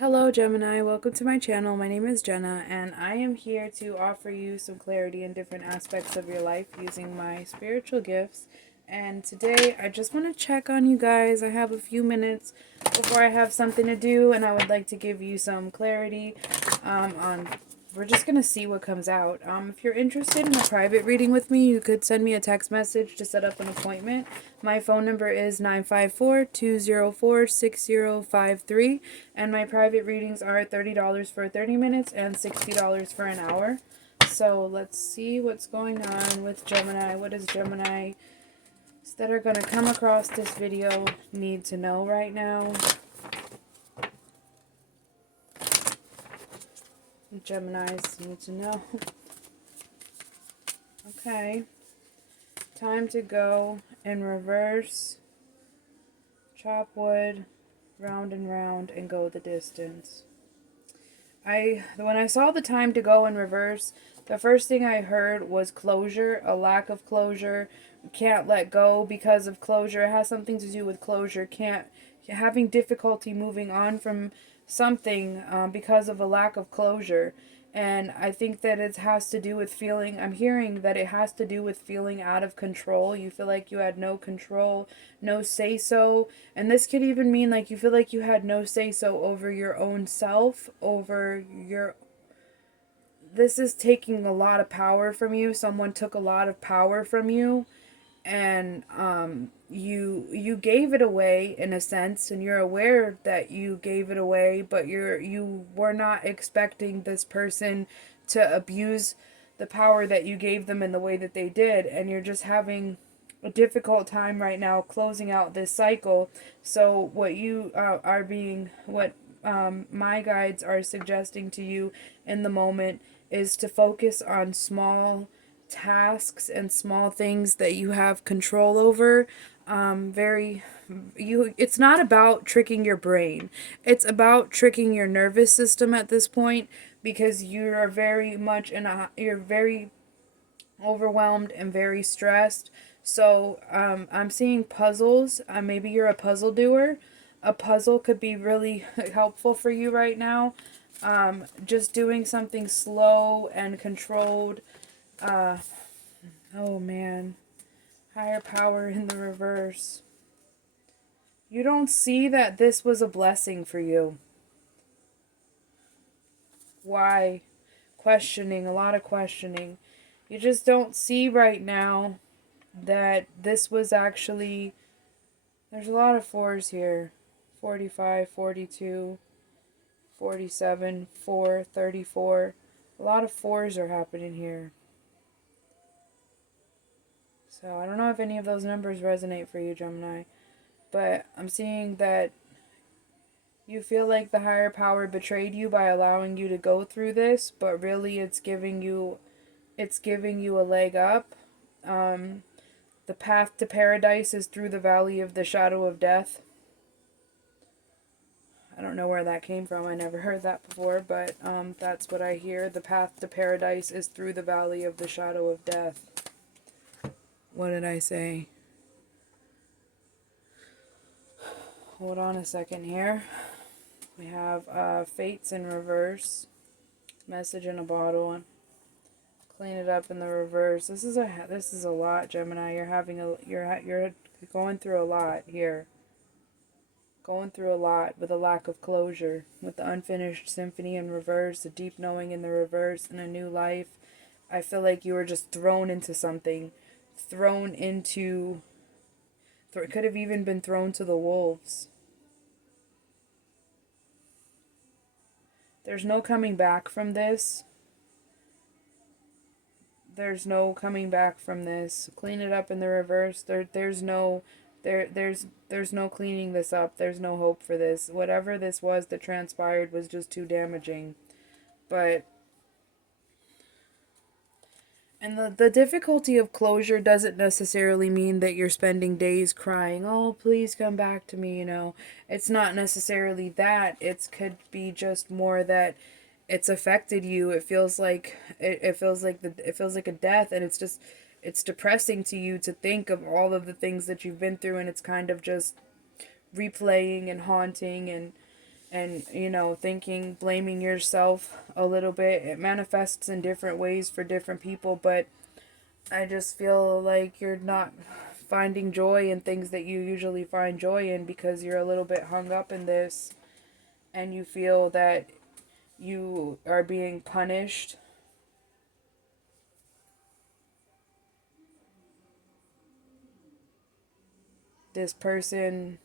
Hello Gemini, welcome to my channel. My name is Jenna and I am here to offer you some clarity in different aspects of your life using my spiritual gifts. And today I just want to check on you guys. I have a few minutes before I have something to do and I would like to give you some clarity on we're just going to see what comes out. If you're interested in a private reading with me, you could send me a text message to set up an appointment. My phone number is 954-204-6053, and my private readings are $30 for 30 minutes and $60 for an hour. So let's see what's going on with Gemini. What does Gemini that are going to come across this video need to know right now? Geminis need to know. Okay. Time to go in reverse. Chop wood, round and round, and go the distance. When I saw the time to go in reverse, the first thing I heard was closure, a lack of closure. Can't let go because of closure. It has something to do with closure. Can't having difficulty moving on from something because of a lack of closure. And I think that it has to do with feeling, I'm hearing that it has to do with feeling out of control. You feel like you had no control, no say so. And this could even mean like you feel like you had no say so over your own self, over your. This is taking a lot of power from you. Someone took a lot of power from you, and you gave it away in a sense, and you're aware that you gave it away, but you were not expecting this person to abuse the power that you gave them in the way that they did, and you're just having a difficult time right now closing out this cycle. So what you are being what my guides are suggesting to you in the moment is to focus on small tasks and small things that you have control over. It's not about tricking your brain. It's about tricking your nervous system at this point, because you are very much you're very overwhelmed and very stressed. So I'm seeing puzzles. Maybe you're a puzzle doer. A puzzle could be really helpful for you right now. Just doing something slow and controlled. Uh, oh man. Higher power in the reverse. You don't see that this was a blessing for you. Why? Questioning, a lot of questioning. You just don't see right now that this was actually. There's a lot of fours here. 45, 42, 47, 4, 34. A lot of fours are happening here. So I don't know if any of those numbers resonate for you, Gemini. But I'm seeing that you feel like the higher power betrayed you by allowing you to go through this, but really it's giving you a leg up. The path to paradise is through the valley of the shadow of death. I don't know where that came from. I never heard that before, but that's what I hear. The path to paradise is through the valley of the shadow of death. What did I say? Hold on a second here. We have fates in reverse. Message in a bottle. Clean it up in the reverse. This is a lot, Gemini. You're going through a lot here. Going through a lot with a lack of closure, with the unfinished symphony in reverse, a deep knowing in the reverse, and a new life. I feel like you were just thrown into something, it could have even been thrown to the wolves. There's no coming back from this. There's no coming back from this. Clean it up in the reverse. There's no cleaning this up. There's no hope for this. Whatever this was that transpired was just too damaging. But and the difficulty of closure doesn't necessarily mean that you're spending days crying, oh, please come back to me, It's not necessarily that. It could be just more that it's affected you. It feels like it feels like a death, and it's depressing to you to think of all of the things that you've been through, and it's kind of just replaying and haunting, and, you know, thinking, blaming yourself a little bit. It manifests in different ways for different people, but I just feel like you're not finding joy in things that you usually find joy in because you're a little bit hung up in this, and you feel that you are being punished. This person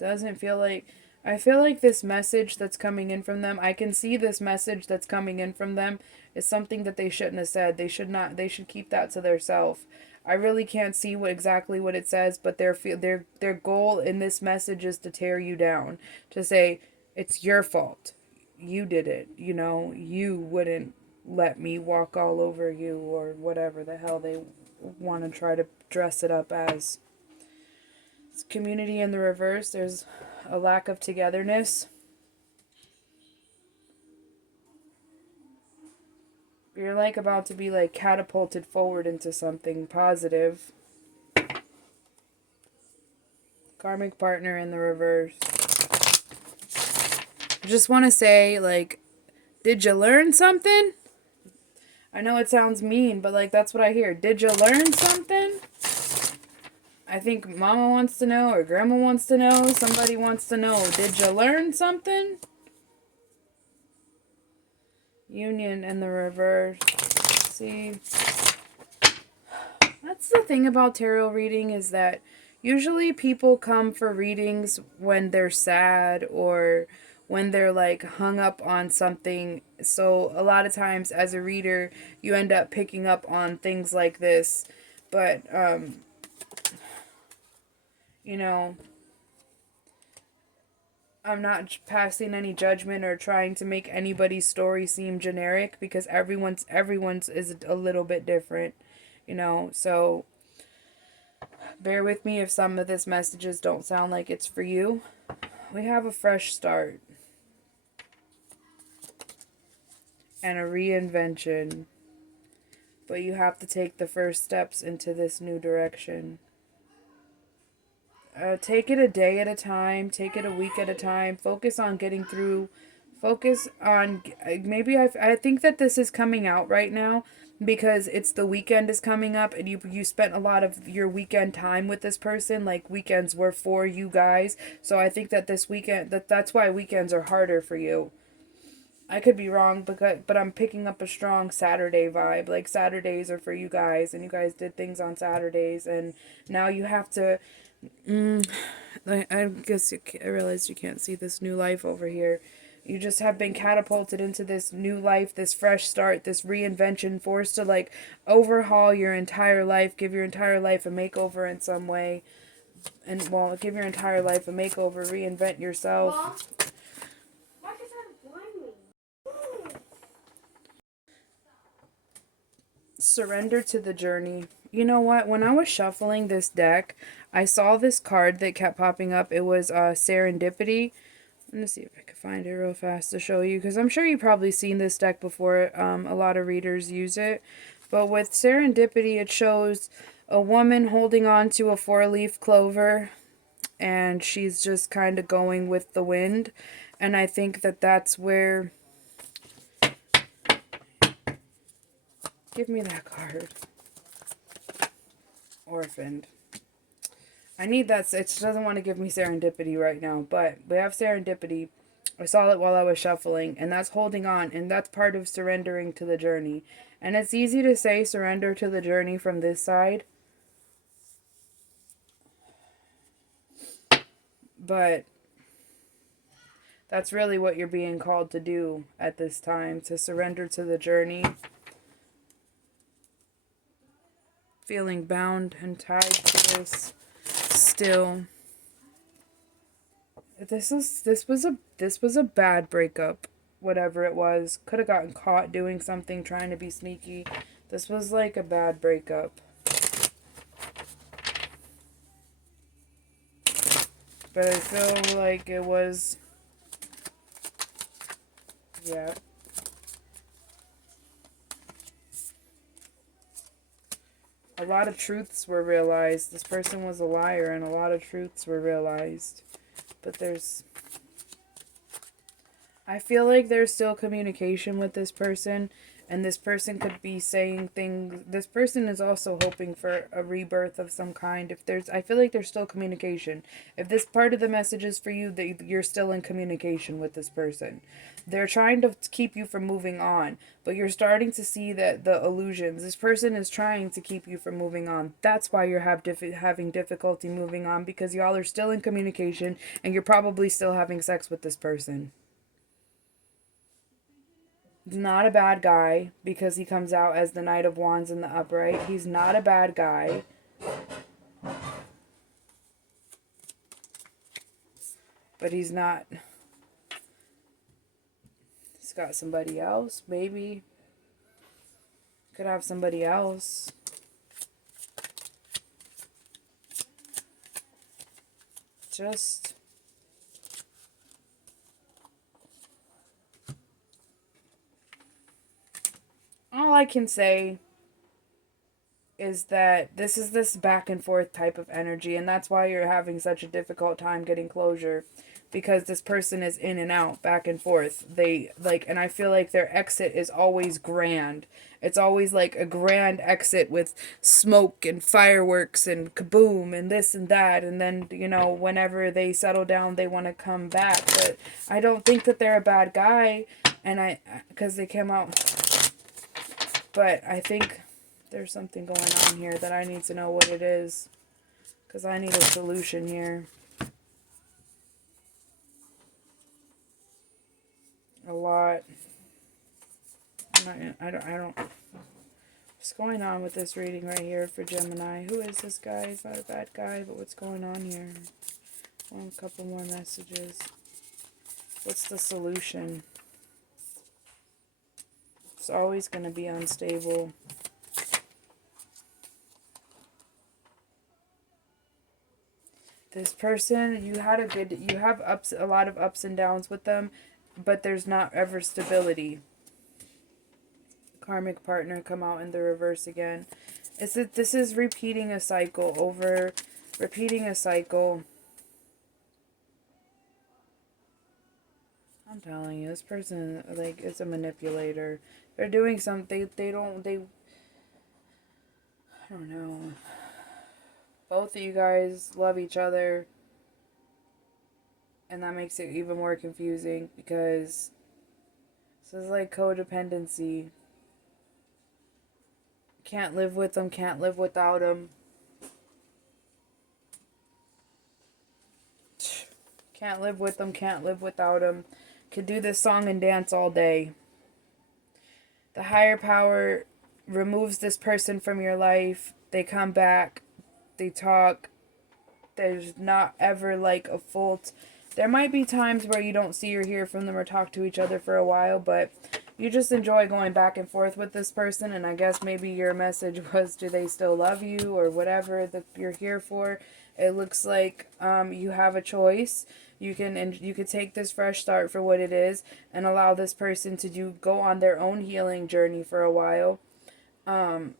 doesn't feel like, I feel like this message that's coming in from them, I can see this message that's coming in from them is something that they shouldn't have said. They should not, they should keep that to their self. I really can't see what exactly what it says, but their goal in this message is to tear you down, to say it's your fault. You did it, you know, you wouldn't let me walk all over you, or whatever the hell they want to try to dress it up as. Community in the reverse, there's a lack of togetherness. You're like about to be like catapulted forward into something positive. Karmic partner in the reverse. I just want to say, like, did you learn something? I know it sounds mean, but like that's what I hear. Did you learn something? I think mama wants to know, or grandma wants to know, somebody wants to know. Did you learn something? Union in the reverse. See, that's the thing about tarot reading, is that usually people come for readings when they're sad or when they're like hung up on something. So a lot of times as a reader, you end up picking up on things like this. But, you know, I'm not passing any judgment or trying to make anybody's story seem generic, because everyone's is a little bit different, you know. So bear with me if some of this messages don't sound like it's for you. We have a fresh start and a reinvention, but you have to take the first steps into this new direction. Take it a day at a time, take it a week at a time, focus on getting through, focus on, maybe I think that this is coming out right now because it's the weekend is coming up, and you spent a lot of your weekend time with this person, like weekends were for you guys. So I think that this weekend, that's why weekends are harder for you. I could be wrong, but I'm picking up a strong Saturday vibe. Like Saturdays are for you guys, and you guys did things on Saturdays, and now you have to. I guess I realized you can't see this new life over here. You just have been catapulted into this new life, this fresh start, this reinvention, forced to like overhaul your entire life, give your entire life a makeover in some way, and well, give your entire life a makeover, reinvent yourself. Mom? Why does that blind me? Surrender to the journey. You know what? When I was shuffling this deck, I saw this card that kept popping up. It was Serendipity. Let me see if I can find it real fast to show you, because I'm sure you've probably seen this deck before. A lot of readers use it. But with Serendipity, it shows a woman holding on to a 4-leaf clover, and she's just kind of going with the wind. And I think that that's where... Give me that card. Orphaned. I need that. It doesn't want to give me Serendipity right now, but we have Serendipity. I saw it while I was shuffling, and that's holding on, and that's part of surrendering to the journey. And it's easy to say surrender to the journey from this side, but that's really what you're being called to do at this time, to surrender to the journey. Feeling bound and tied to this still. This was a bad breakup. Whatever it was, could have gotten caught doing something, trying to be sneaky. This was like a bad breakup. But I feel like it was, yeah. A lot of truths were realized. This person was a liar, and a lot of truths were realized. But I feel like there's still communication with this person, and this person could be saying things. This person is also hoping for a rebirth of some kind. I feel like there's still communication. If this part of the message is for you, that you're still in communication with this person. They're trying to keep you from moving on, but you're starting to see that the illusions. This person is trying to keep you from moving on. That's why you're having difficulty moving on, because y'all are still in communication, and you're probably still having sex with this person. He's not a bad guy because he comes out as the Knight of Wands in the upright. He's not a bad guy. But he's not. He's got somebody else, maybe. Could have somebody else. Just... all I can say is that this is this back and forth type of energy, and that's why you're having such a difficult time getting closure, because this person is in and out, back and forth. And I feel like their exit is always grand. It's always like a grand exit with smoke and fireworks and kaboom and this and that, and then, whenever they settle down, they want to come back. But I don't think that they're a bad guy, and because they came out... But I think there's something going on here that I need to know what it is. Because I need a solution here. A lot. I don't... What's going on with this reading right here for Gemini? Who is this guy? He's not a bad guy, but what's going on here? Well, a couple more messages. What's the solution? It's always going to be unstable. This person, you have a lot of ups and downs with them, but there's not ever stability. Karmic partner come out in the reverse again. This is repeating a cycle repeating a cycle. I'm telling you, this person, is a manipulator. They're doing something, I don't know. Both of you guys love each other, and that makes it even more confusing, because this is like codependency. Can't live with them, can't live without them. Can't live with them, can't live without them. Could do this song and dance all day. The higher power removes this person from your life. They come back. They talk. There's not ever a full... There might be times where you don't see or hear from them or talk to each other for a while, but you just enjoy going back and forth with this person, and I guess maybe your message was, do they still love you, or whatever that you're here for. It looks like you have a choice. You could take this fresh start for what it is and allow this person to go on their own healing journey for a while.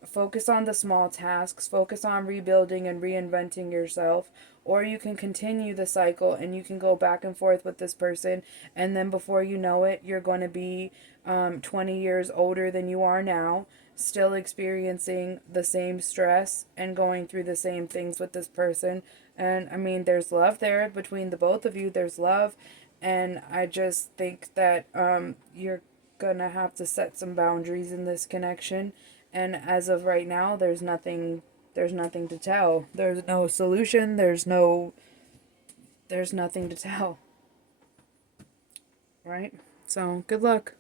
Focus on the small tasks, focus on rebuilding and reinventing yourself, or you can continue the cycle and you can go back and forth with this person, and then before you know it, you're going to be 20 years older than you are now, still experiencing the same stress and going through the same things with this person. And I mean, there's love there between the both of you. There's love, and I just think that you're gonna have to set some boundaries in this connection. And as of right now, there's nothing to tell. There's no solution. There's nothing to tell. Right? So, good luck.